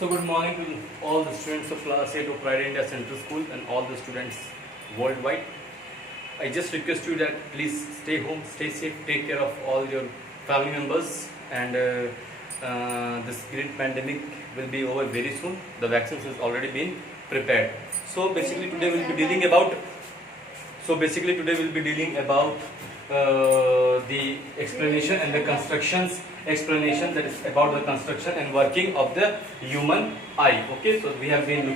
So good morning to all the students of class 8 of Pride India Central School and all the students worldwide. I just request you that please stay home, stay safe, take care of all your family members, and this great pandemic will be over very soon. The vaccines has already been prepared. So basically today we'll be dealing about the explanation and the explanation that is about the construction and working of the human eye. Okay, so we have been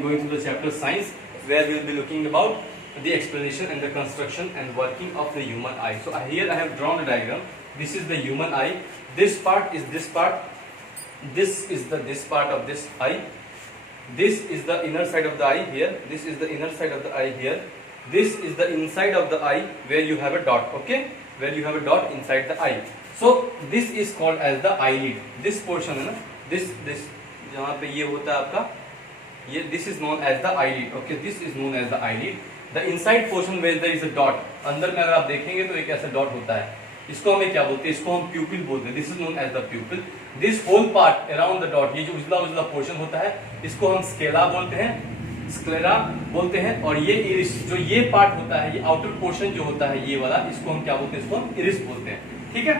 going through the chapter science, where we will be looking about the explanation and the construction and working of the human eye. So here I have drawn a diagram. This is the human eye. This part is this part. This is this part of this eye. This is the inner side of the eye here. This is the inner side of the eye here. This is the inside of the eye where you have a dot. Okay, where you have a dot inside the eye. So this is called as the eyelid. This portion है ना, this जहाँ पे ये होता है आपका, ये this is known as the eyelid. Okay, this is known as the eyelid. The inside portion where there is a dot, अंदर में अगर आप देखेंगे तो एक ऐसा डॉट होता है. इसको हमें क्या बोलते हैं? इसको हम प्यूपिल बोलते हैं. This is known as the pupil. This whole part around the dot, ये जो उजला पोर्शन होता है, इसको हम स्केला बोलते हैं, स्क्लेरा बोलते हैं. और ये इरिस, जो ये पार्ट होता है, ये आउटर पोर्शन जो होता है, ये वाला, इसको हम क्या बोलते हैं? इसको हम इरिस बोलते हैं. ठीक है.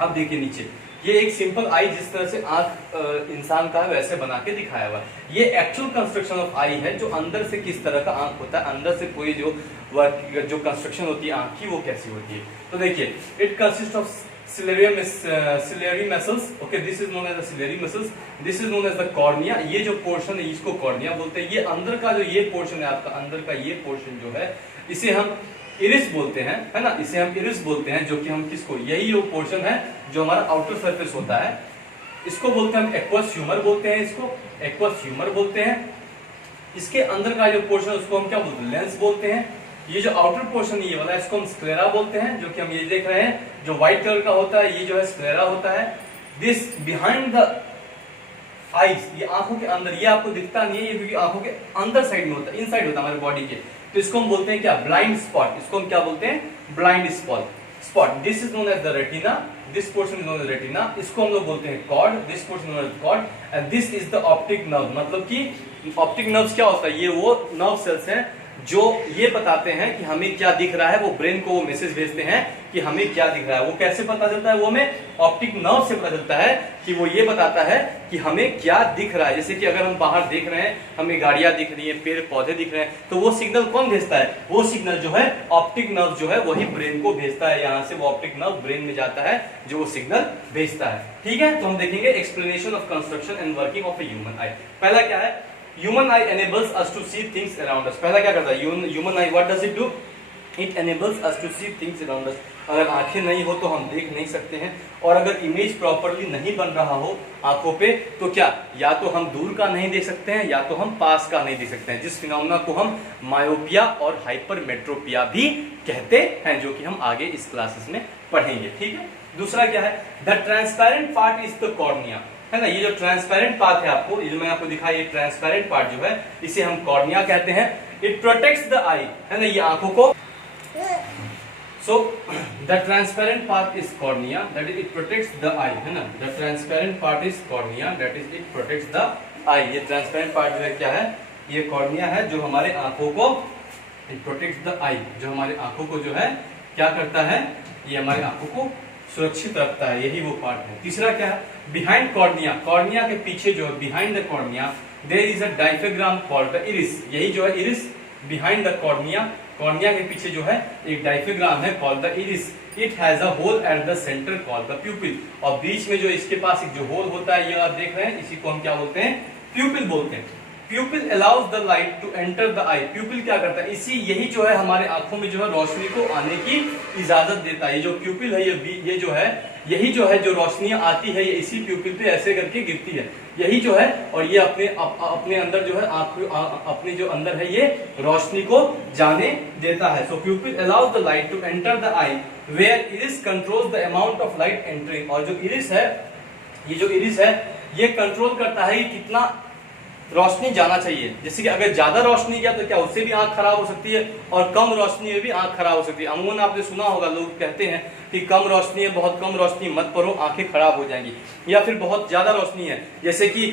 अब देखिए नीचे, ये एक सिंपल आई जिस तरह से आंख इंसान का है वैसे बना के दिखाया हुआ. ये एक्चुअल कंस्ट्रक्शन ऑफ आई है, जो अंदर से किस तरह का आंख होता है, अंदर से कोई जो कंस्ट्रक्शन होती है आंख की, वो कैसी होती है. तो देखिए, it consist of ciliary muscles. Okay, this is known as the ciliary muscles. This is known as the cornea. ये जो पोर्शन है इसको कॉर्निया बोलते हैं. ये अंदर का जो ये पोर्शन है आपका, अंदर का ये पोर्शन जो है, इसे हम इरिस बोलते हैं, है ना. इसे हम इरिस बोलते हैं, जो कि हम किसको, यही वो पोर्शन है जो हमारा आउटर सरफेस होता है, इसको बोलते हैं हम एक्वस ह्यूमर बोलते हैं. इसको एक्वस ह्यूमर बोलते हैं. इसके अंदर का जो पोर्शन है उसको हम क्या बोलते हैं? लेंस बोलते हैं. ये जो आउटर पोर्शन ये वाला, इसको हम स्क्लेरा बोलते हैं, जो कि हम ये देख रहे हैं, जो व्हाइट कलर का होता है, ये जो है स्क्लेरा होता है. दिस बिहाइंड द आईज, ये आंखों के अंदर, ये आपको दिखता नहीं है, ये क्योंकि आंखों के अंदर साइड में होता है, इनसाइड होता है हमारे बॉडी के. तो इसको हम बोलते हैं क्या? Blind spot. इसको हम क्या बोलते हैं? Blind spot. This is known as the retina. This portion is known as retina. इसको हम लोग बोलते हैं cord. This portion known as cord. And this is the optic nerve. मतलब कि ऑप्टिक नर्व्स क्या होता है? ये वो नर्व सेल्स हैं जो ये बताते हैं कि हमें क्या दिख रहा है. वो ब्रेन को वो मैसेज भेजते हैं कि हमें क्या दिख रहा है. वो कैसे पता चलता है? वो हमें ऑप्टिक नर्व से पता चलता है कि वो ये बताता है कि हमें क्या दिख रहा है. जैसे कि अगर हम बाहर देख रहे हैं, हमें गाड़ियां दिख रही हैं, पेड़ पौधे दिख रहे हैं, तो वो सिग्नल कौन भेजता है? वो सिग्नल जो है ऑप्टिक नर्व जो है वही ब्रेन को भेजता है. यहाँ से वो ऑप्टिक नर्व ब्रेन में जाता है, जो वो सिग्नल भेजता है. ठीक है. तो हम देखेंगे explanation of construction and working of a human आई. पहला क्या है? Human eye enables us to see things around us. पहला क्या करता है human eye? What does it do? It enables us to see things around us. अगर आंखें नहीं हो तो हम देख नहीं सकते हैं. और अगर इमेज प्रॉपरली नहीं बन रहा हो आंखों पे, तो क्या, या तो हम दूर का नहीं देख सकते हैं, या तो हम पास का नहीं देख सकते हैं, जिस फिनोमेना को हम मायोपिया और हाइपरमेट्रोपिया भी कहते हैं, जो कि हम आगे इस क्लासेस में पढ़ेंगे. ठीक है. दूसरा क्या है? The transparent part is the cornea, है ना. ये जो ट्रांसपेरेंट पार्ट है आपको, ये जो मैं आपको दिखाया, ये ट्रांसपेरेंट पार्ट जो है, इसे हम कॉर्निया कहते हैं. इट प्रोटेक्ट्स द आई, है ना, ये आंखों को. So the transparent part is cornea, that is it protects the eye, है ना. The transparent part is cornea, that is it protects the eye. ये ट्रांसपेरेंट पार्ट जो है क्या है? ये कॉर्निया है, जो हमारे आंखों को, इट प्रोटेक्ट्स द आई, जो हमारे आंखों को जो है क्या करता है? ये हमारे आंखों को सुरक्षित रखता है. यही वो पार्ट है. तीसरा क्या है? बिहाइंड कॉर्निया, कॉर्निया के पीछे जो है, behind the cornea there is a diaphragm called the iris. यही जो है iris, behind the cornea, cornea के पीछे जो है एक डायफ्राम है called the iris. It has a hole at the centre called the pupil. और बीच में जो इसके पास एक जो होल होता है, ये आप देख रहे हैं, इसी को हम क्या बोलते हैं? प्यूपिल बोलते हैं. Pupil allows the light to enter the eye. Pupil क्या करता है? यही जो है हमारे आंखों में जो है रोशनी को आने की इजाजत देता है. ये जो प्यूपिल है, ये जो है, यही जो है, जो रोशनी आती है, ये इसी प्यूपिल पे ऐसे करके गिरती है. यही जो है, और ये अपने अंदर जो है, अपने जो अंदर है, ये रोशनी को जाने देता है. So pupil allows the light to enter the eye where iris controls the amount of light entering. और जो इरिस है, ये जो इरिस है, ये कंट्रोल करता है कि कितना रोशनी जाना चाहिए. जैसे कि अगर ज्यादा रोशनी गया तो क्या, उससे भी आंख खराब हो सकती है, और कम रोशनी में भी आंख खराब हो सकती है. अमूमन आपने सुना होगा, लोग कहते हैं कि कम रोशनी है, बहुत कम रोशनी मत पढ़ो, आंखें खराब हो जाएंगी। या फिर बहुत ज्यादा रोशनी है, जैसे कि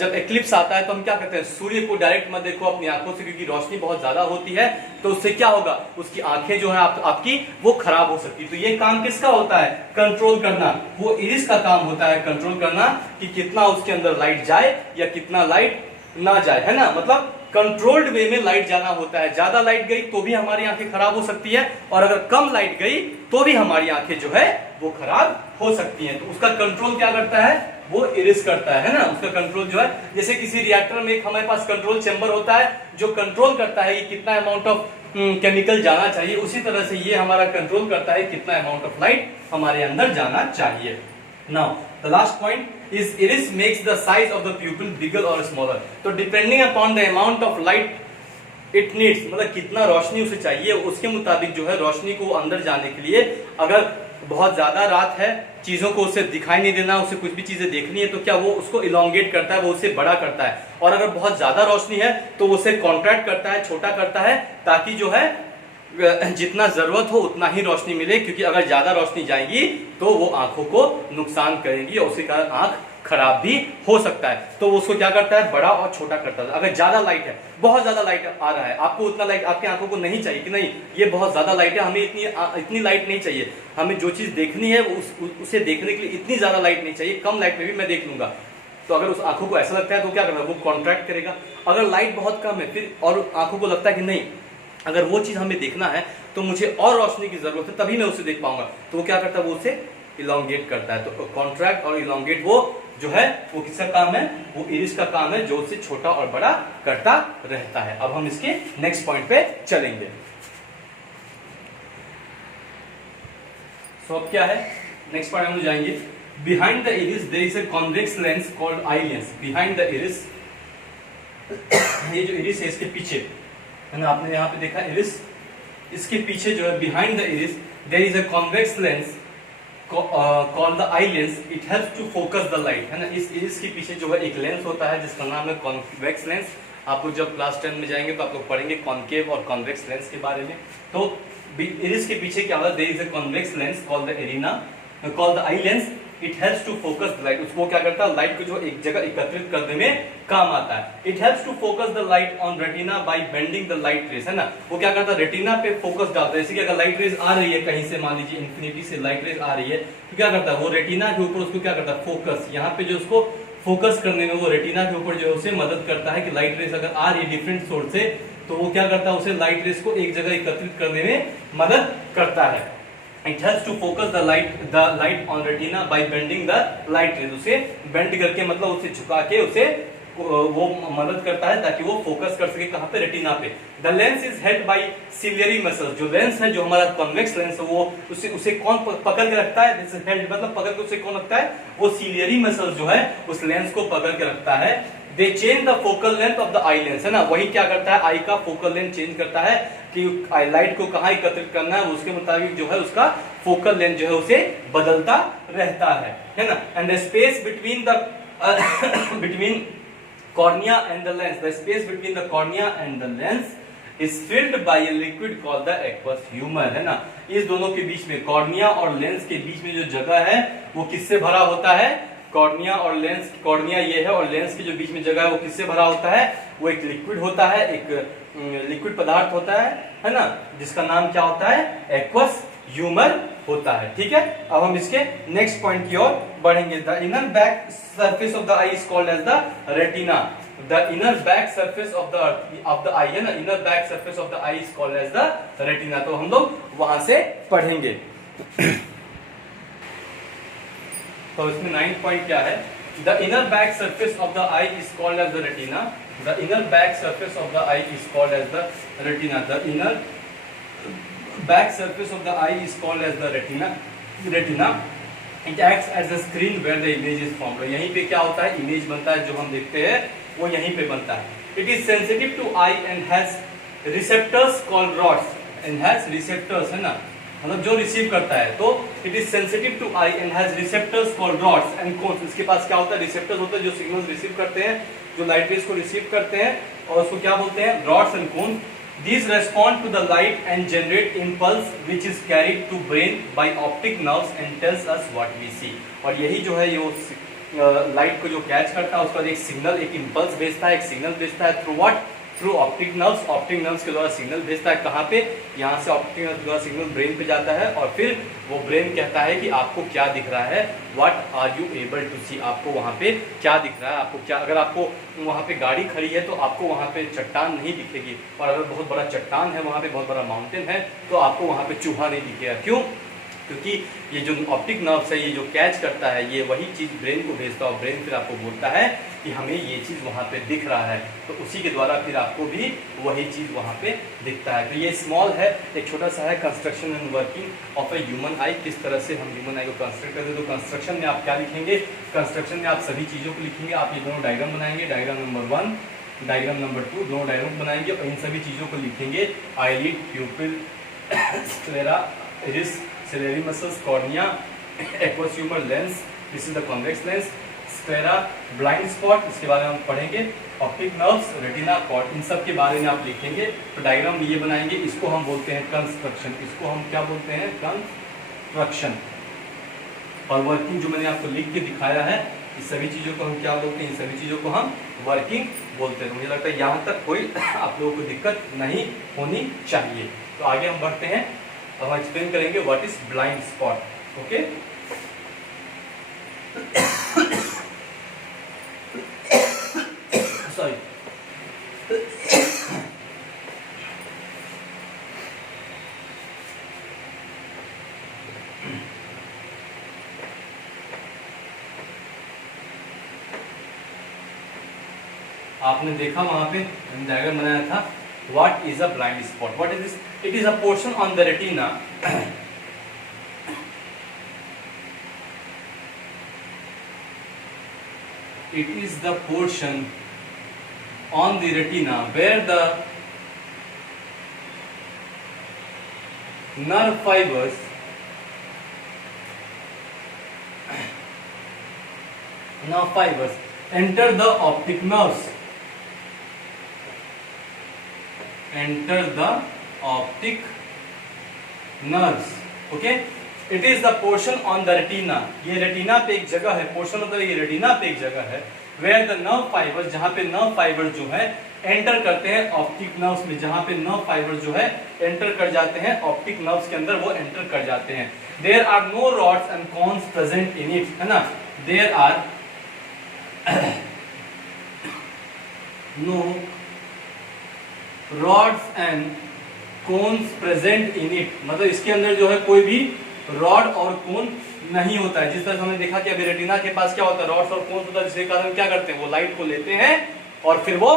जब एक्लिप्स आता है तो हम क्या करते हैं, सूर्य को डायरेक्ट मत देखो अपनी आंखों से, क्योंकि रोशनी बहुत ज्यादा होती है, तो उससे क्या होगा, उसकी आंखें जो है आपकी वो खराब हो सकती है। तो ये काम किसका होता है, कंट्रोल करना, वो इरिस का काम होता है कंट्रोल करना कि कितना उसके अंदर लाइट जाए या कितना लाइट ना जाए, है ना। मतलब कंट्रोल्ड वे में लाइट जाना होता है। ज्यादा लाइट गई तो भी हमारी आंखें खराब हो सकती है, और अगर कम लाइट गई तो भी हमारी आंखें जो है वो खराब हो सकती हैं। तो उसका कंट्रोल क्या करता है, वो इरिस करता है ना। उसका कंट्रोल जो है, जैसे किसी रिएक्टर में एक हमारे पास कंट्रोल चैम्बर होता है जो कंट्रोल करता है कि कितना अमाउंट ऑफ केमिकल जाना चाहिए, उसी तरह से ये हमारा कंट्रोल करता है कितना अमाउंट ऑफ लाइट हमारे अंदर जाना चाहिए। Now the last point is iris makes the size of the pupil bigger or smaller. तो depending upon the amount of light it needs, मतलब कितना रोशनी उसे चाहिए उसके मुताबिक जो है रोशनी को अंदर जाने के लिए, अगर बहुत ज्यादा रात है, चीजों को उसे दिखाई नहीं देना, उसे कुछ भी चीजें देखनी है, तो क्या वो उसको इलोंगेट करता है, वो उसे बड़ा करता है। और अगर बहुत ज्यादा रोशनी है तो उसे कॉन्ट्रैक्ट करता है, छोटा करता है, ताकि जो है जितना जरूरत हो उतना ही रोशनी मिले, क्योंकि अगर ज्यादा रोशनी जाएगी तो वो आंखों को नुकसान करेगी और उसके कारण आंख खराब भी हो सकता है। तो उसको क्या करता है, बड़ा और छोटा करता है। अगर ज्यादा लाइट है, बहुत ज्यादा लाइट आ रहा है, आपको उतना लाइट आपकी आंखों को नहीं चाहिए कि नहीं ये बहुत ज्यादा लाइट है, हमें इतनी लाइट नहीं चाहिए, हमें जो चीज देखनी है उसे देखने के लिए इतनी ज्यादा लाइट नहीं चाहिए, कम लाइट में भी मैं देख लूंगा। तो अगर उस आंखों को ऐसा लगता है तो क्या करना है, वो कॉन्ट्रैक्ट करेगा। अगर लाइट बहुत कम है फिर और आंखों को लगता है कि नहीं अगर वो चीज हमें देखना है तो मुझे और रोशनी की जरूरत है तभी मैं उसे देख पाऊंगा, तो वो क्या करता है, वो उसे इलोंगेट करता है। तो कॉन्ट्रैक्ट और इलोंगेट वो जो है वो किसका काम है, वो इरिस का काम है, जो उसे छोटा और बड़ा करता रहता है। अब हम इसके नेक्स्ट पॉइंट पे चलेंगे। सो अब क्या है, नेक्स्ट पॉइंट हम जाएंगे। Behind the iris there is a convex lens called eye lens. Behind the iris, ये जो इरिस है इसके पीछे है ना, आपने यहाँ पे देखा इरिस, इसके पीछे जो है behind the iris there is a convex lens called the eye lens. It helps to focus the light, है ना। इस इरिस के पीछे जो है एक लेंस होता है जिसका नाम है कॉन्वेक्स लेंस। आप लोग जब क्लास 10 में जाएंगे तो आप लोग पढ़ेंगे कॉन्केव और कॉन्वेक्स लेंस के बारे में। तो इरिस के पीछे क्या होता है, there is a convex lens called the arena called the eye lens. It helps to focus the light, उसको क्या करता है, लाइट को जो एक जगह एकत्रित करने में काम आता है। It helps to focus the light on retina by bending the light rays, है ना। वो क्या करता है, रेटिना पे फोकस डालता है। जैसे कि अगर लाइट रेज आ रही है कहीं से, मान लीजिए इन्फिनिटी से लाइट रेज आ रही है, तो क्या करता है, वो रेटिना के ऊपर उसको क्या करता है, फोकस, यहाँ पे जो उसको फोकस करने में वो रेटिना के ऊपर जो है उसे मदद करता है कि लाइट रेज अगर आ रही है डिफरेंट सोर्स से, तो वो क्या करता है, उसे लाइट रेज को एक जगह एकत्रित करने में मदद करता है। It helps to focus the light on retina by bending the light rays. उसे बेंड करके, मतलब उसे झुका के उसे वो मदद करता है ताकि वो फोकस कर सके कहाँ पे, रेटिना पे। The lens is held by ciliary muscles. जो लेंस है, जो हमारा कॉन्वेक्स लेंस है, वो उसे कौन पकड़ के रखता है, This is held, मतलब पकड़ के उसे कौन रखता है, वो ciliary muscles जो है उस लेंस को पकड़ के रखता है। They change the focal length of the eye lens, है ना। वही क्या करता है, आई का फोकल लेंथ चेंज करता है कि लाइट को कहाँ एकत्रित करना है, उसके मुताबिक जो है उसका फोकल लेंथ जो है उसे बदलता रहता है ना। And the space between the between cornea and the lens, the space between the cornea and the lens is filled by a liquid called the aqueous humour, है ना। इस दोनों के बीच में, कॉर्निया और लेंस के बीच में जो जगह है वो किससे भरा होता है, कॉर्निया और लेंस, कॉर्निया ये है और लेंस के जो बीच में जगह है वो किससे भरा होता है, वो एक लिक्विड होता है, एक लिक्विड पदार्थ होता है ना, जिसका नाम क्या होता है, एक्वस ह्यूमर होता है। ठीक है, अब हम इसके नेक्स्ट पॉइंट की ओर बढ़ेंगे। The inner back surface of the eye is called as the retina. The inner back surface of the eye, है ना, inner back surface of the eye is called as the retina. तो हम लोग वहां से पढ़ेंगे। तो इसमें 9th पॉइंट क्या है, the inner back surface of the eye is called as the retina. The inner back surface of the eye is called as the retina. The inner back surface of the eye is called as the retina. It acts as a screen where the image is formed. यहीं पे क्या होता है, image बनता है, जो हम देखते हैं वो यहीं पे बनता है। It is sensitive to eye and has receptors called rods. And has receptors, है ना, मतलब जो रिसीव करता है। तो it is sensitive to eye and has receptors called rods and cones. इसके पास क्या होता है, रिसेप्टर्स होते हैं जो सिग्नल रिसीव करते हैं, जो लाइट रेज को रिसीव करते हैं, और उसको क्या बोलते हैं, rods and cone. These respond to the light and generate impulse which is carried to brain by optic nerves and tells us what we see. और यही जो है ये लाइट को जो कैच करता है उसके बाद एक सिग्नल, एक इम्पल्स भेजता है, एक सिग्नल भेजता है through what, through optic nerves. Optic nerves के द्वारा सिग्नल भेजता है कहाँ पे, यहाँ से ऑप्टिक नर्व्स के द्वारा सिग्नल ब्रेन पे जाता है और फिर वो ब्रेन कहता है कि आपको क्या दिख रहा है, what are you able to see, आपको वहाँ पे क्या दिख रहा है, आपको क्या, अगर आपको वहाँ पे गाड़ी खड़ी है तो आपको वहाँ पे चट्टान नहीं दिखेगी, और अगर बहुत बड़ा चट्टान है वहाँ पे, बहुत बड़ा माउंटेन है, तो आपको वहाँ पे चूहा नहीं दिखेगा। क्यों? क्योंकि ये जो ऑप्टिक नर्व्स है ये जो कैच करता है ये वही चीज़ ब्रेन को भेजता है और ब्रेन फिर आपको बोलता है कि हमें ये चीज़ वहाँ पे दिख रहा है, तो उसी के द्वारा फिर आपको भी वही चीज़ वहाँ पे दिखता है। तो ये स्मॉल है, एक छोटा सा है, construction and working of a human आई, किस तरह से हम ह्यूमन आई को कंस्ट्रक्ट करते हैं। तो कंस्ट्रक्शन में आप क्या लिखेंगे, कंस्ट्रक्शन में आप सभी चीज़ों को लिखेंगे। आप ये दोनों डायग्राम बनाएंगे, डायग्राम नंबर 1, डायग्राम नंबर 2, दोनों डायग्राम बनाएंगे और इन सभी चीज़ों को लिखेंगे। Eyelid, प्यूपिल, sclera, iris, ciliary muscles, cornea, aqueous humor, lens, this is the convex lens, sclera, blind spot, इसके बारे में हम पढ़ेंगे। ऑप्टिक नर्व्स, रेटिना, कॉर्ड, इन सब के बारे में आप लिखेंगे। तो डायग्राम ये बनाएंगे, इसको हम बोलते हैं कंस्ट्रक्शन, इसको हम क्या बोलते हैं, कंस्ट्रक्शन। और वर्किंग जो मैंने आपको लिख के दिखाया है, इस सभी चीज़ों को हम क्या बोलते हैं, इन सभी चीज़ों को हम वर्किंग बोलते हैं। तो मुझे लगता है यहाँ तक कोई आप लोगों को दिक्कत नहीं होनी चाहिए। तो आगे हम बढ़ते हैं, अब हम एक्सप्लेन करेंगे what is blind spot. Okay, sorry, आपने देखा वहां पे डायग्राम बनाया था, what is a blind spot, what is this, it is a portion on the retina it is the portion on the retina where the nerve fibers enter the optic nerves, enter the optic nerves. Okay, it is the portion on the retina, ये retina पे एक जगह है, portion मतलब ये retina पे एक जगह है, where the nerve fibers, जहाँ पे nerve fibers जो है एंटर करते हैं ऑप्टिक नर्व्स में, जहाँ पे nerve fibers जो है एंटर कर जाते हैं ऑप्टिक नर्व्स के अंदर, वो एंटर कर जाते हैं। There are no rods and cones present in it, है ना, there are no rods and cones present in it, मतलब इसके अंदर जो है कोई भी रॉड और कोन नहीं होता है। जिस तरह हमने देखा कि अभी रेटिना के पास क्या होता है, रॉड्स और कोन्स होता है, जिसके कारण क्या करते हैं, वो लाइट को लेते हैं और फिर वो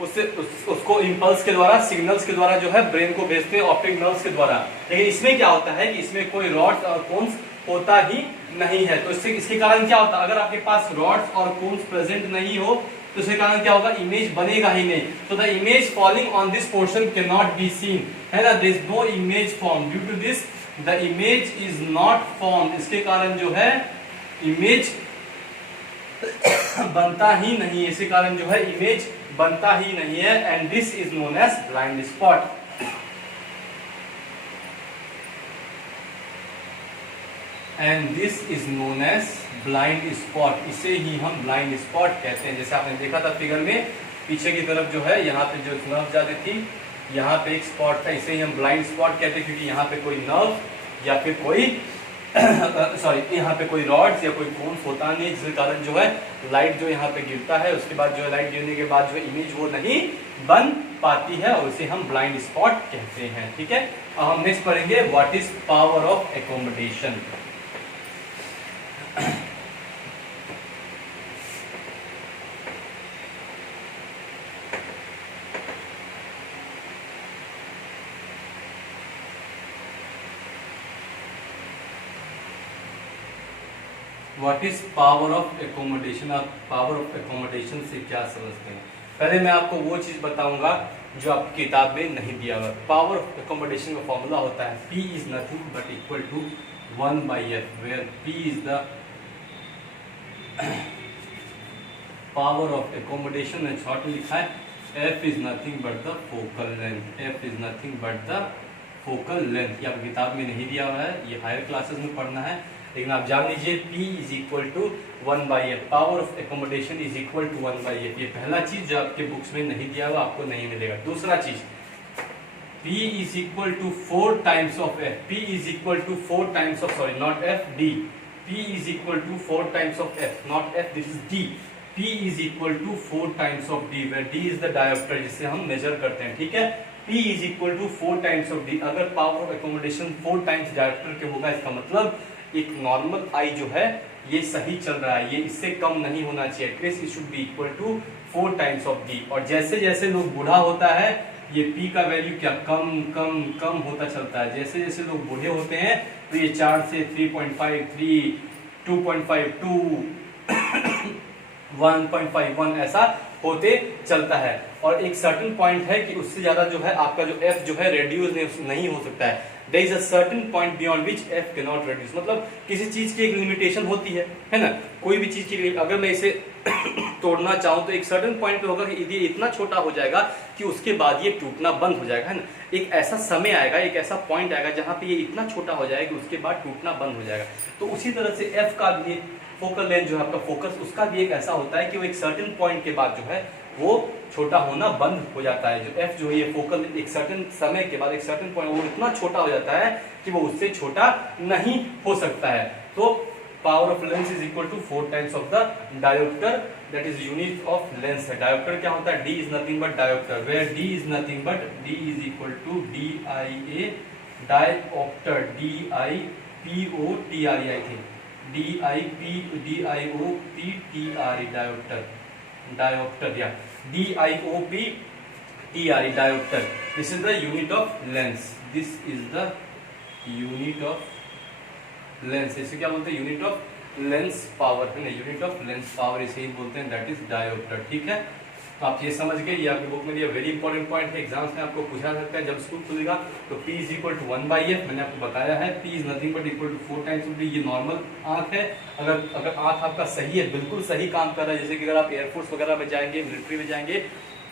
उसको इम्पल्स के द्वारा, सिग्नल्स के द्वारा जो है ब्रेन को भेजते हैं ऑप्टिक नर्व्स के द्वारा। लेकिन इसमें क्या होता है कि इसमें कोई रॉड्स और कोन्स होता ही नहीं है। तो इसके कारण क्या होता है, अगर आपके पास रॉड्स और कोन्स प्रेजेंट नहीं हो तो इसके कारण क्या होगा, इमेज बनेगा ही नहीं। तो the image falling on this portion can not be seen, है ना, there is no image form, due to this the image is not form, इसके कारण जो है इमेज बनता ही नहीं, इसके कारण जो है इमेज बनता ही नहीं है। And this is known as blind spot. And this is known as blind spot, इसे ही हम ब्लाइंड स्पॉट कहते हैं। जैसे आपने देखा था फिगर में, पीछे की तरफ जो है यहाँ पे जो नर्व जाती थी, यहाँ पे एक स्पॉट था, इसे ही हम ब्लाइंड स्पॉट कहते हैं, क्योंकि यहाँ पे कोई नर्व या फिर कोई सॉरी यहाँ पे कोई रॉड्स या कोई कोन्स होता नहीं है, जिसके कारण जो है लाइट जो यहाँ पे गिरता है उसके बाद जो है लाइट गिरने के बाद जो है इमेज वो नहीं बन पाती है और उसे हम ब्लाइंड स्पॉट कहते हैं। ठीक है, अब हम नेक्स्ट पढ़ेंगे what is power of accommodation. What is power of accommodation, आप पावर ऑफ एकोमोडेशन से क्या समझते हैं? पहले मैं आपको वो चीज बताऊंगा जो आपकी किताब में नहीं दिया हुआ। पावर ऑफ एकोमोडेशन का फॉर्मूला होता है P is nothing but equal to 1/F, where P is the power of accommodation, में शॉर्ट में लिखा है F is nothing but the focal length. F is nothing but the focal length. ये आपकी किताब में नहीं दिया हुआ है, ये हायर क्लासेस में पढ़ना है, लेकिन आप जान लीजिए P is equal to 1/f, power of accommodation is equal to 1/f। ये पहला चीज जो आपके बुक्स में नहीं दिया हुआ, आपको नहीं मिलेगा। दूसरा चीज P is equal to 4 times of F. P is equal to 4 times of, sorry, not F, D. P is equal to 4 times of F, not F, this is D. P is equal to 4 times of D, where D is the diopter जिससे हम major करते हैं, ठीक है। P is equal to 4 times of D। अगर power of accommodation 4 times dioptre के होगा, इसका मतलब एक नॉर्मल आई जो है ये सही चल रहा है, ये इससे कम नहीं होना चाहिए। At least it should be equal to 4 times of D। और जैसे जैसे लोग बूढ़ा होता है ये P का वैल्यू क्या कम कम कम होता चलता है। जैसे जैसे लोग बूढ़े होते हैं तो ये 4 से 3.5, 3, 2.5, 2, 1.51 ऐसा होते चलता है। और एक सर्टेन पॉइंट है कि उससे ज्यादा जो है आपका जो F जो है रेड्यूस नहीं हो सकता है। There is a certain point beyond which F cannot reduce। मतलब किसी चीज की एक लिमिटेशन होती है ना। कोई भी चीज की अगर मैं इसे तोड़ना चाहूं तो एक सर्टेन पॉइंट पे होगा कि ये इतना छोटा हो जाएगा कि उसके बाद ये टूटना बंद हो जाएगा, है ना। एक ऐसा समय आएगा, एक ऐसा पॉइंट आएगा जहां पे ये इतना छोटा हो जाएगा कि उसके बाद टूटना बंद हो जाएगा। तो उसी तरह से F का भी फोकल लेंथ जो है आपका फोकस, उसका भी एक ऐसा होता है कि वो एक सर्टेन पॉइंट के बाद जो है वो छोटा होना बंद हो जाता है। जो F जो है ये फोकल एक सर्टेन समय के बाद, एक सर्टेन पॉइंट, वो इतना छोटा हो जाता है कि वो उससे छोटा नहीं हो सकता है। तो power of lens is equal to 4 times of the dioptre, that is unit of lens है। डायोप्टर क्या होता है? D is nothing but dioptre, where D is nothing but D is equal to DIA dioptre, DIPOTRE I think, DIOPTRE dioptre, dioptre या DIOPTRE dioptre. This is the unit of lens, this is the unit of lens. इसे क्या बोलते हैं? Unit of lens power, है ना। Unit of lens power इसे ही बोलते हैं, दैट इज डायोप्टर, ठीक है। तो आप ये समझ गए, ये आपकी बुक में दिया वेरी इंपॉर्टेंट पॉइंट है, एग्जाम्स में आपको पूछा सकता है। जब स्कूल खुलेगा तो P is equal to 1/f, मैंने आपको बताया है। P is nothing but equal to 4 times of D। ये नॉर्मल आंख है। अगर आंख आपका सही है, बिल्कुल सही काम कर रहा है, जैसे कि अगर आप एयरफोर्स वगैरह में जाएंगे, मिलिट्री में जाएंगे,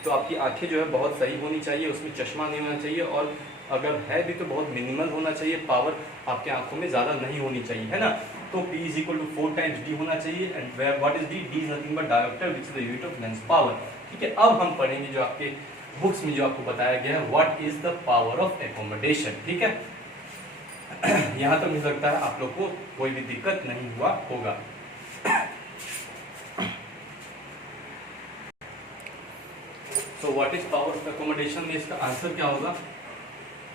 तो आपकी आंखें जो है बहुत सही होनी चाहिए, उसमें चश्मा नहीं होना चाहिए, और अगर है भी तो बहुत मिनिमल होना चाहिए, पावर आपके आंखों में ज्यादा नहीं होनी चाहिए, है ना। तो P is equal to 4 times D होना चाहिए। And what is D? D is nothing but dioptre which is the unit of lens power, ठीक है। अब हम पढ़ेंगे जो आपके बुक्स में जो आपको बताया गया है, what is the power of accommodation, ठीक है। यहां तक मुझे लगता है आप लोग को कोई भी दिक्कत नहीं हुआ होगा। So what is power of accommodation में इसका आंसर क्या होगा?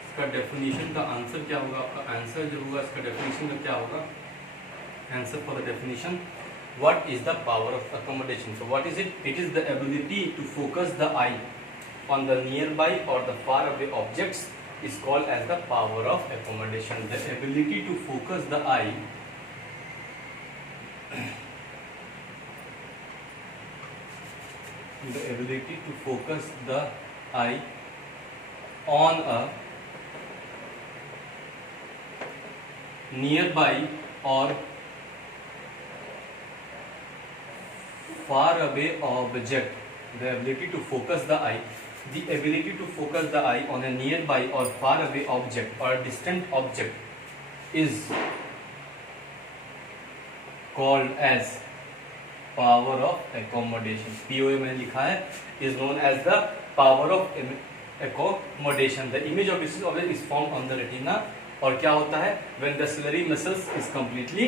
इसका डेफिनेशन का आंसर क्या होगा? आपका आंसर जो होगा इसका डेफिनेशन का क्या होगा? Answer for the definition, what is the power of accommodation? So what is it? It is the ability to focus the eye on the nearby or the far away objects is called as the power of accommodation. The ability to focus the eye the ability to focus the eye on a nearby or far away object. The ability to focus the eye, the ability to focus the eye on a nearby or far away object or a distant object is called as power of accommodation. POA मैंने लिखा है, is known as the power of accommodation. The image of visual object is formed on the retina, और क्या होता है? When the ciliary muscles is completely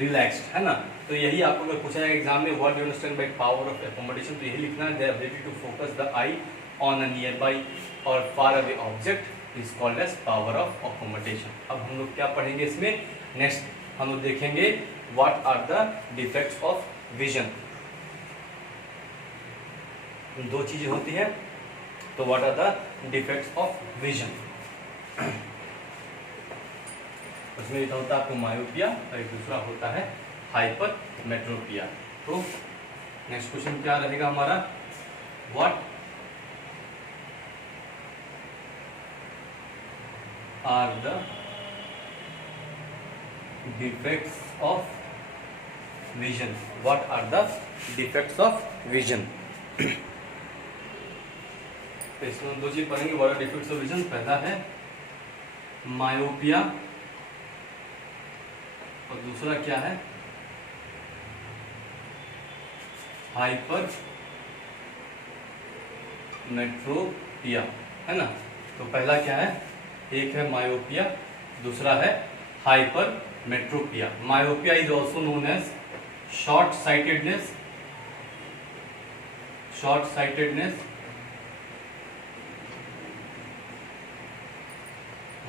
relaxed, है ना। तो यही आपको अगर पूछा जाएगा एग्जाम में, what do you understand by power of accommodation, तो यही लिखना है, the ability to focus the eye on a nearby or far away object is called as power of accommodation. अब हम लोग क्या पढ़ेंगे इसमें? नेक्स्ट हम लोग देखेंगे what are the defects of vision. दो चीजें होती है, तो what are the defects of vision? उसमें एक होता है आपको मायोपिया और एक दूसरा होता है हाइपरमेट्रोपिया। तो नेक्स्ट क्वेश्चन क्या रहेगा हमारा? What are the defects of vision? What are the defects of vision? तो इसमें हम दो चीज पढ़ेंगे, what are defects of vision. पहला है मायोपिया और दूसरा क्या है, हाइपर मेट्रोपिया, है ना। तो पहला क्या है, एक है मायोपिया, दूसरा है hypermetropia. Myopia is also known as short sightedness, short sightedness.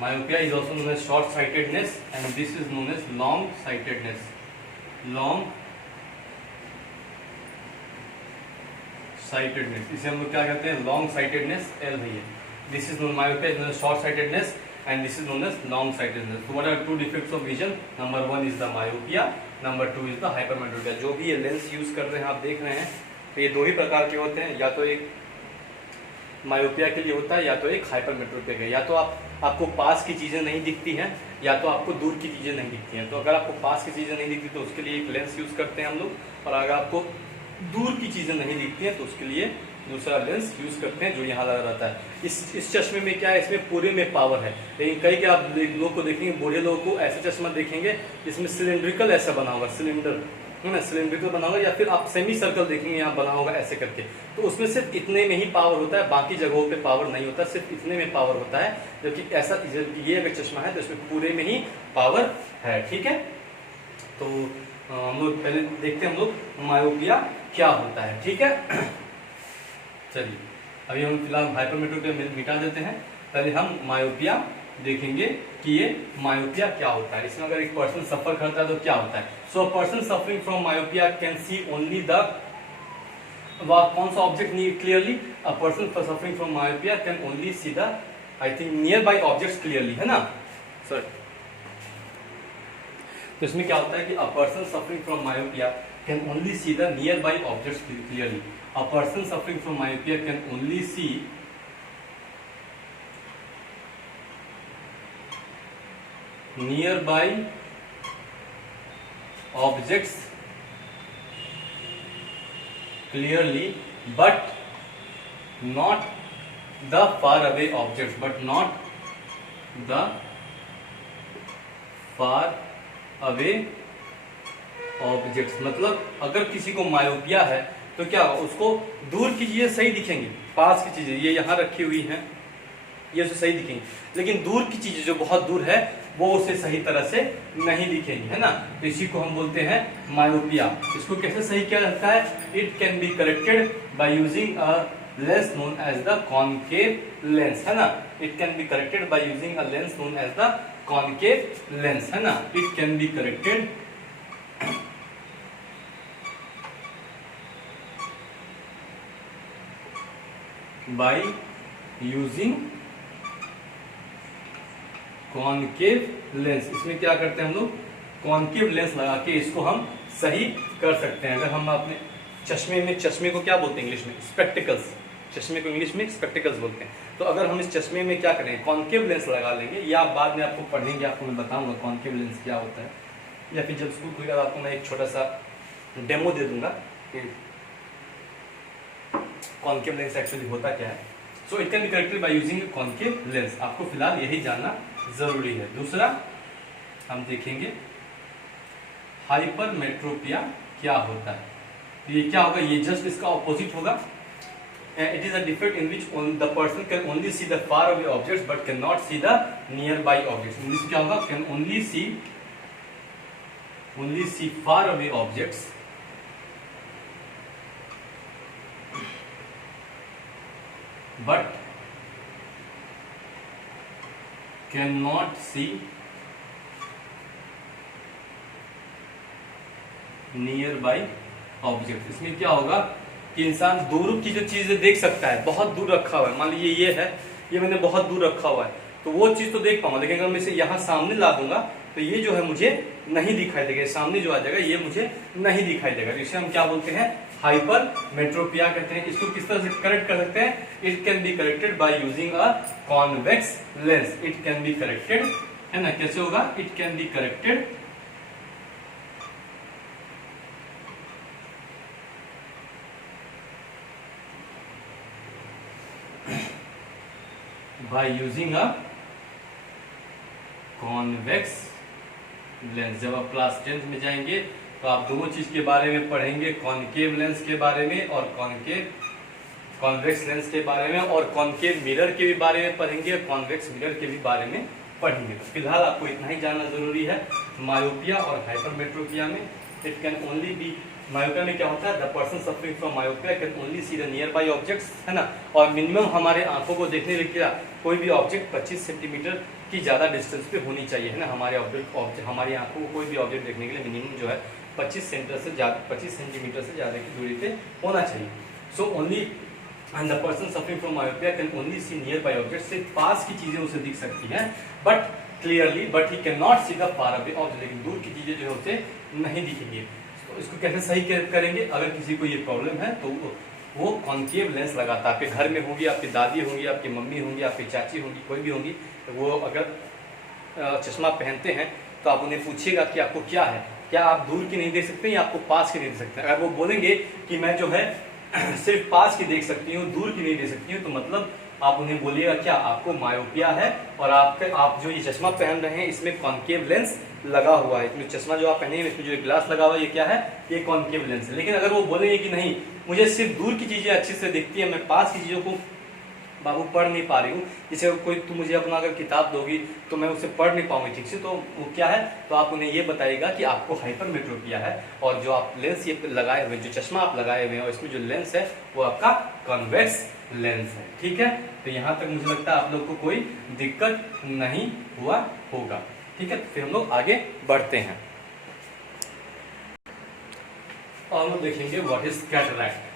Myopia is also known as short sightedness and this is known as long sightedness. Long sightedness, इसे हम लोग क्या कहते हैं, long sightedness, L है ये। This is known, myopia is known as short sightedness and this is known as long sightedness. So what are two defects of vision? Number one is the myopia, number two is the hypermetropia. जो भी ये lens use कर रहे हैं, आप देख रहे हैं, तो ये दो ही प्रकार के होते हैं, या तो एक मायोपिया के लिए होता है या तो एक हाइपरमेट्रोपिया के। या तो आपको पास की चीजें नहीं दिखती हैं या तो आपको दूर की चीजें नहीं दिखती हैं। तो अगर आपको पास की चीजें नहीं दिखती तो उसके लिए एक लेंस यूज करते हैं हम लोग, और अगर आपको दूर की चीजें नहीं दिखती हैं तो उसके लिए दूसरा लेंस यूज करते हैं जो यहाँ लगा रहता है। इस चश्मे में क्या है, इसमें पूरे में पावर है। लेकिन कई के आप लोग को देखेंगे, बूढ़े लोगों को ऐसा चश्मा देखेंगे जिसमें सिलेंड्रिकल ऐसा बना होगा, सिलेंडर है ना, सिलेंड्रिकल बना होगा, या फिर आप सेमी सर्कल देखेंगे यहाँ बना होगा ऐसे करके। तो उसमें सिर्फ इतने में ही पावर होता है, बाकी जगहों पे पावर नहीं होता, सिर्फ इतने में पावर होता है। जबकि ऐसा ये अगर चश्मा है तो इसमें पूरे में ही पावर है, ठीक है। तो हम लोग पहले देखते हैं हम लोग मायोपिया क्या होता है, ठीक है। चलिए अभी हम फिलहाल हाइपरमेट्रोपिया मिटा देते हैं, पहले हम मायोपिया देखेंगे कि ये मायोपिया क्या होता है। इसमें अगर एक पर्सन सफर करता है तो क्या होता है। So a person suffering from myopia can see only the, कौन सा object clearly, a person suffering from myopia can only see the, I think, near by objects clearly, है ना सर। तो इसमें क्या होता है कि a person suffering from myopia can only see the near by objects clearly. A person suffering from myopia can only see nearby objects clearly but not the far away objects, but not the far away objects। मतलब अगर किसी को myopia है तो क्या उसको दूर की चीजें सही दिखेंगी, पास की चीजें ये यहाँ रखी हुई हैं ये उसे सही दिखेंगी, लेकिन दूर की चीजें जो बहुत दूर है वो उसे सही तरह से नहीं दिखेंगी, है ना। तो इसी को हम बोलते हैं मायोपिया। इसको कैसे सही किया जाता है, it can be corrected by using a lens known as the concave lens, है ना। It can be corrected by using a lens known as the concave lens, है ना। It can be corrected by using concave lens. इसमें क्या करते हैं हम लोग, कॉनकेव लेंस लगा के इसको हम सही कर सकते हैं। अगर हम अपने चश्मे में, चश्मे को क्या बोलते हैं इंग्लिश में, स्पेक्टिकल्स, चश्मे को इंग्लिश में स्पेक्टिकल्स बोलते हैं। तो अगर हम इस चश्मे में क्या करेंगे, कॉनकेव लेंस लगा लेंगे, या बाद में आपको पढ़ेंगे, आपको मैं बताऊंगा कॉनकेव लेंस क्या होता है, या फिर जब स्कूल खुलेगा आपको मैं एक छोटा सा डेमो दे दूंगा कि कॉनकेव लेंस एक्चुअली होता क्या है। So it can be corrected by using concave lens. आपको फिलहाल यही जानना जरूरी है। दूसरा हम देखेंगे हाइपरमेट्रोपिया क्या होता है। तो ये क्या होगा, ये जस्ट इसका ऑपोजिट होगा। It is a defect in which the person can only see the far away objects but can not see the near by objects. English क्या होगा, can only see far away objects but cannot see nearby objects। इसमें क्या होगा कि इंसान दूर की जो चीजें देख सकता है, बहुत दूर रखा हुआ है, मान लीजिए ये है, ये मैंने बहुत दूर रखा हुआ है, तो वो चीज तो देख पाऊंगा, लेकिन अगर मैं इसे यहाँ सामने ला दूंगा तो ये जो है मुझे नहीं दिखाई देगा, सामने जो आ जाएगा ये मुझे नहीं दिखाई देगा। तो इसे हम क्या बोलते हैं, हाइपरमेट्रोपिया कहते हैं। इसको किस तरह से करेक्ट कर सकते हैं, it can be corrected by using a convex lens. It can be corrected, है ना, कैसे होगा, it can be corrected by using a convex lens. जब आप क्लास 10th में जाएंगे तो आप दोनों चीज के बारे में पढ़ेंगे, कॉनकेव लेंस के बारे में और कॉन्वेक्स लेंस के बारे में, और कॉनकेव मिरर के भी बारे में पढ़ेंगे और कॉन्वेक्स मिरर के भी बारे में पढ़ेंगे। तो फिलहाल आपको इतना ही जानना जरूरी है। मायोपिया और हाइपरमेट्रोपिया में it can only be, myopia में क्या होता है, the person suffering from myopia can only see the near by objects, है ना, और मिनिमम हमारे आंखों को देखने के लिए कोई भी ऑब्जेक्ट 25 सेंटीमीटर की ज्यादा डिस्टेंस पे होनी चाहिए, है ना। हमारी आंखों को कोई भी ऑब्जेक्ट देखने के लिए मिनिमम जो है 25 सेंटीमीटर से ज्यादा की दूरी पे होना चाहिए। So only and the person suffering from myopia can only see near by object, सिर्फ पास की चीजें उसे दिख सकती हैं but clearly, but he can not see the far away object, लेकिन दूर की चीजें जो है उसे नहीं दिखेंगी। तो इसको कैसे सही करेंगे? अगर किसी को ये प्रॉब्लम है तो वो कॉनकेव लेंस लगाता है। आपके घर में होंगी, आपकी दादी होंगी, आपकी मम्मी होंगी, आपकी चाची होंगी, कोई भी होंगी, वो अगर चश्मा पहनते हैं तो आप उन्हें पूछिएगा कि आपको क्या है, क्या आप दूर की नहीं देख सकते या आपको पास की नहीं देख सकते। अगर वो बोलेंगे कि मैं जो है सिर्फ पास की देख सकती हूँ, दूर की नहीं देख सकती हूँ, तो मतलब आप उन्हें बोलिएगा क्या आपको मायोपिया है और आप जो ये चश्मा पहन रहे हैं इसमें कॉनकेव लेंस लगा हुआ है। इसमें चश्मा जो आप पहने हैं इसमें जो ग्लास लगा हुआ है ये क्या है, ये कॉनकेव लेंस है। लेकिन अगर वो बोलेंगे कि नहीं मुझे सिर्फ दूर की चीजें अच्छे से दिखती है, मैं पास की चीजों को बाबू पढ़ नहीं पा रही हूँ, जैसे कोई तुम मुझे अपना अगर किताब दोगी तो मैं उसे पढ़ नहीं पाऊंगी ठीक से, तो वो क्या है, तो आप उन्हें ये बताइएगा कि आपको हाइपरमेट्रोपिया है और जो आप लेंस ये लगाए हुए, जो चश्मा आप लगाए हुए हैं और इसमें जो लेंस है वो आपका कॉन्वेक्स लेंस है। ठीक है, तो यहाँ तक मुझे लगता है आप लोग को कोई दिक्कत नहीं हुआ होगा। ठीक है, तो फिर हम लोग आगे बढ़ते हैं और हम लोग देखेंगे what is cataract.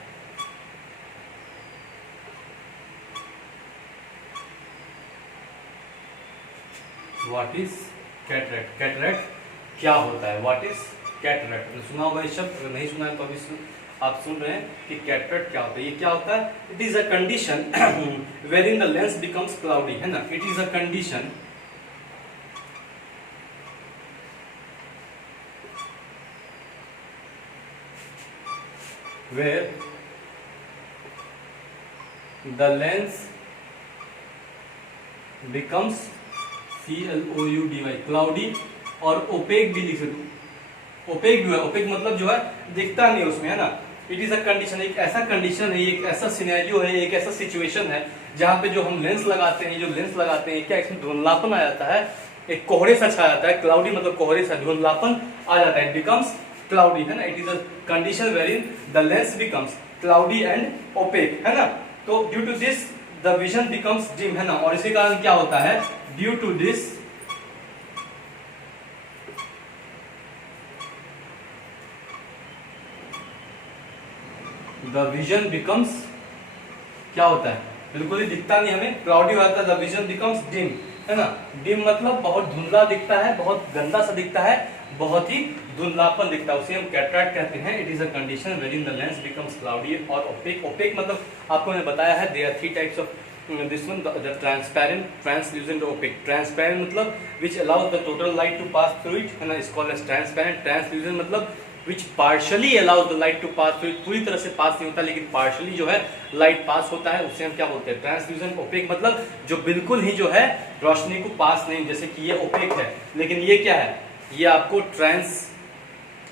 What is cataract, cataract क्या होता है, व्हाट इज कैटरैक्ट। सुना होगा इस शब्द, अगर नहीं सुना है तो अभी आप सुन रहे हैं कि कैटरैक्ट क्या होता है। ये क्या होता है? It is a condition wearing the lens becomes cloudy, है ना। It is a condition where the lens becomes cloudy, cloudy और ओपेक भी लिख सकते, ओपेक भी है, ओपेक मतलब जो है दिखता नहीं उसमें, है ना। इट इज अ कंडीशन, एक ऐसा कंडीशन है, एक ऐसा सिनेरियो है, एक ऐसा सिचुएशन है जहाँ पे जो हम लेंस लगाते हैं, जो लेंस लगाते हैं क्या इसमें धुंधलापन आ जाता है, एक कोहरे सा छा जाता है, क्लाउडी मतलब कोहरे सा, धुंधलापन आ जाता है, इट बिकम्स क्लाउडी, है ना। It is a condition wherein the lens becomes cloudy and opaque, है ना। तो due to this the vision becomes dim, है ना, और इसके कारण क्या होता है, due to this the vision becomes, क्या होता है, बिल्कुल ही दिखता नहीं हमें, क्लाउडी होता है, द विजन बिकम्स डिम, है ना। डिम मतलब बहुत धुंधला दिखता है, बहुत गंदा सा दिखता है, बहुत ही धुंधलापन दिखता है, उसे हम कैटरैक्ट कहते हैं। It is a condition wherein the lens becomes cloudy और ओपेक। ओपेक मतलब आपको मैंने बताया है there are 3 types of this one, the transparent, translucent, opaque. Transparent मतलब which allows the total light to pass through it, है ना, is called as transparent. Translucent मतलब which partially allows the light to pass through it, पूरी तरह से पास नहीं होता लेकिन पार्शियली जो है लाइट पास होता है, उससे हम क्या बोलते हैं, ट्रांसल्यूसेंट। ओपेक मतलब जो बिल्कुल ही जो है रोशनी को पास नहीं, जैसे कि ये ओपेक है, लेकिन ये क्या है, ये आपको ट्रांस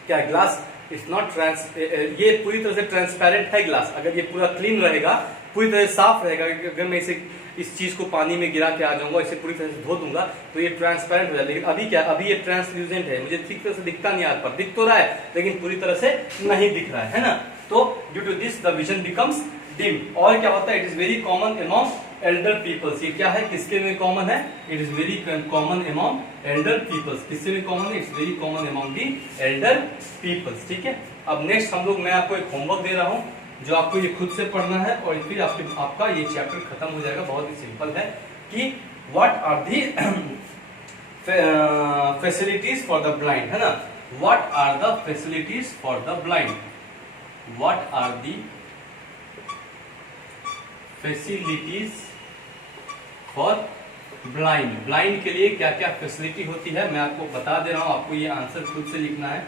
क्या है, ग्लास इज नॉट ट्रांस, ये पूरी तरह से ट्रांसपेरेंट है ग्लास। अगर ये पूरा क्लीन रहेगा, पूरी तरह से साफ रहेगा, अगर मैं इसे इस चीज को पानी में गिरा के आ जाऊंगा, इसे पूरी तरह से धो दूंगा तो ये ट्रांसपेरेंट हो जाएगा। लेकिन अभी क्या, अभी ये ट्रांसल्यूसेंट है, मुझे ठीक तरह से दिखता नहीं, यहाँ पर दिख तो रहा है लेकिन पूरी तरह से नहीं दिख रहा है ना। तो due to this the vision becomes dim. और क्या होता है, it is very common among elder peoples. ये क्या है, किसके में कॉमन है, it is very common among elder peoples. किससे में कॉमन है, it's very common among the elder peoples. ठीक है, अब नेक्स्ट हम लोग, मैं आपको एक होमवर्क दे रहा हूँ जो आपको ये खुद से पढ़ना है और फिर आपका ये चैप्टर खत्म हो जाएगा। बहुत ही सिंपल है कि what are the facilities for the blind, है ना। What are the facilities for the blind, what are the facilities for blind. Blind के लिए क्या क्या फैसिलिटी होती है मैं आपको बता दे रहा हूं, आपको ये आंसर खुद से लिखना है,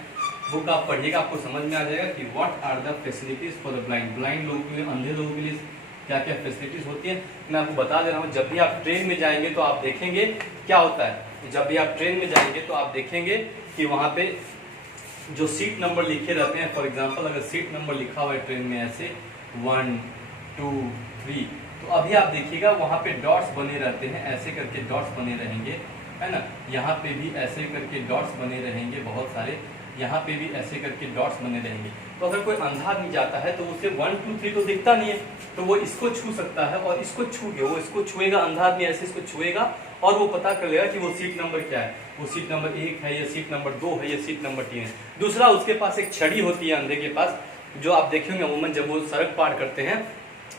बुक आप पढ़िएगा, आपको समझ में आ जाएगा कि what are the facilities for the blind. Blind लोगों के लिए, अंधे लोगों के लिए क्या क्या फैसिलिटीज होती हैं मैं आपको बता दे रहा हूँ। जब भी आप ट्रेन में जाएंगे तो आप देखेंगे क्या होता है, जब भी आप ट्रेन में जाएंगे तो आप देखेंगे कि वहाँ पे जो सीट नंबर लिखे रहते हैं, फॉर एग्जांपल अगर सीट नंबर लिखा हुआ है ट्रेन में ऐसे 1 2 3, तो अभी आप देखिएगा वहाँ पे डॉट्स बने रहते हैं, ऐसे करके डॉट्स बने रहेंगे, है ना। यहाँ पे भी ऐसे करके डॉट्स बने रहेंगे बहुत सारे, यहाँ पे भी ऐसे करके डॉट्स बने रहेंगे। तो अगर कोई अंधा आदमी जाता है तो उसे 1 2 3 तो दिखता नहीं है, तो वो इसको छू सकता है और इसको छू के वो इसको छुएगा, अंधा आदमी ऐसे इसको छुएगा और वो पता कर लेगा कि वो सीट नंबर क्या है, वो सीट नंबर 1 है या सीट नंबर 2 है या सीट नंबर 3 है। दूसरा, उसके पास एक छड़ी होती है अंधे के पास, जो आप देखेंगे अमूमन जब वो सड़क पार करते हैं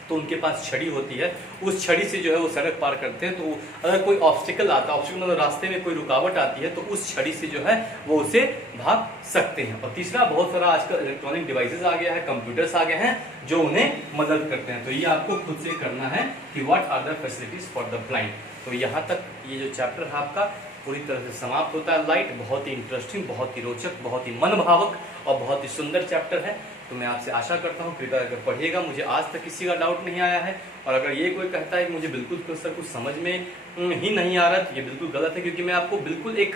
तो उनके पास छड़ी होती है, उस छड़ी से जो है वो सड़क पार करते हैं। तो अगर कोई ऑब्स्टिकल आता है, ऑब्स्टिकल मतलब रास्ते में कोई रुकावट आती है, तो उस छड़ी से जो है वो उसे भाग सकते हैं। और तीसरा, बहुत सारा आजकल इलेक्ट्रॉनिक डिवाइसेस आ गया है, कंप्यूटर्स आ गए हैं जो उन्हें मदद करते हैं। तो ये आपको खुद से करना है कि what are the facilities for the blind. तो यहाँ तक ये जो चैप्टर है आपका पूरी तरह से समाप्त होता है। लाइट बहुत ही इंटरेस्टिंग, बहुत ही रोचक, बहुत ही मनभावक और बहुत ही सुंदर चैप्टर है। तो मैं आपसे आशा करता हूँ कृपया अगर पढ़िएगा। मुझे आज तक किसी का डाउट नहीं आया है, और अगर ये कोई कहता है कि मुझे बिल्कुल कुछ समझ में ही नहीं आ रहा, तो ये बिल्कुल गलत है, क्योंकि मैं आपको बिल्कुल एक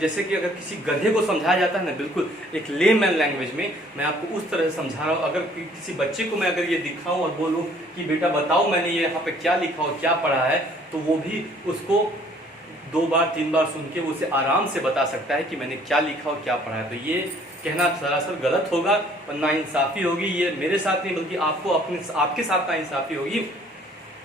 जैसे कि अगर किसी गधे को समझाया जाता है ना, बिल्कुल एक लेमैन लैंग्वेज में मैं आपको उस तरह से समझा रहा हूँ। अगर किसी बच्चे को मैं अगर ये दिखाऊं और बोलूँ कि बेटा बताओ मैंने ये यहाँ पे क्या लिखा और क्या पढ़ा है, तो वो भी उसको 2 बार 3 बार सुन के उसे आराम से बता सकता है कि मैंने क्या लिखा और क्या पढ़ा है। तो ये कहना सरासर गलत होगा और नाइंसाफी होगी। ये मेरे साथ नहीं बल्कि आपके साथ नाइंसाफी होगी,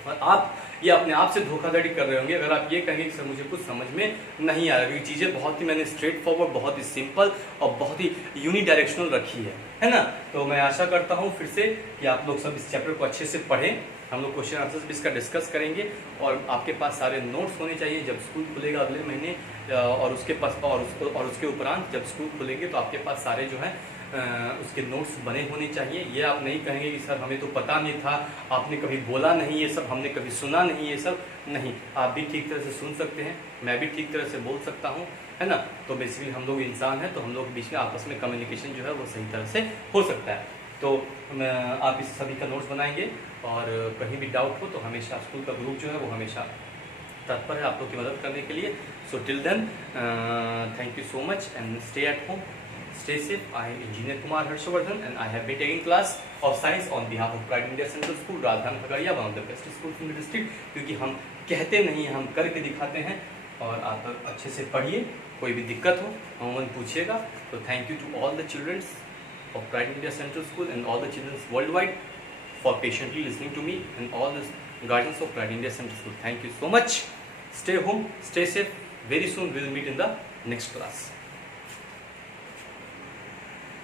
और आप ये अपने आप से धोखाधड़ी कर रहे होंगे अगर आप ये कहेंगे कि सर मुझे कुछ समझ में नहीं आ रहा, क्योंकि चीज़ें बहुत ही मैंने स्ट्रेट फॉरवर्ड, बहुत ही सिंपल और बहुत ही यूनिडायरेक्शनल रखी है ना। तो मैं आशा करता हूँ फिर से कि आप लोग सब इस चैप्टर को अच्छे से पढ़ें। हम लोग क्वेश्चन आंसर्स भी इसका डिस्कस करेंगे, और आपके पास सारे नोट्स होने चाहिए जब स्कूल खुलेगा अगले महीने, और उसके पास और उसके उपरांत जब स्कूल खुलेंगे तो आपके पास सारे जो है उसके नोट्स बने होने चाहिए। ये आप नहीं कहेंगे कि सर हमें तो पता नहीं था, आपने कभी बोला नहीं ये सब, हमने कभी सुना नहीं ये सब, नहीं। आप भी ठीक तरह से सुन सकते हैं, मैं भी ठीक तरह से बोल सकता हूँ, है ना। तो बेसिकली हम लोग इंसान हैं, तो हम लोग बीच में आपस में कम्युनिकेशन जो है वो सही तरह से हो सकता है। तो आप इस सभी का नोट्स बनाएंगे, और कहीं भी डाउट हो तो हमेशा स्कूल का ग्रुप जो है वो हमेशा तत्पर है आप लोग की मदद करने के लिए। So till then thank you so much and stay at home, stay safe. I am Engineer Kumar Harshvardhan and I have been taking class of science on behalf of Pride India Central School, Rajdhan Khagaria, one of the best schools in the district. क्योंकि हम कहते नहीं हैं, हम करके दिखाते हैं। और आप अच्छे से पढ़िए, कोई भी दिक्कत हो अमूमन पूछिएगा। तो thank you to all the childrens of Pride India Central School and all the children worldwide for patiently listening to me, and all the guardians of Pride India Central School. Thank you so much. Stay home, stay safe. Very soon we will meet in the next class.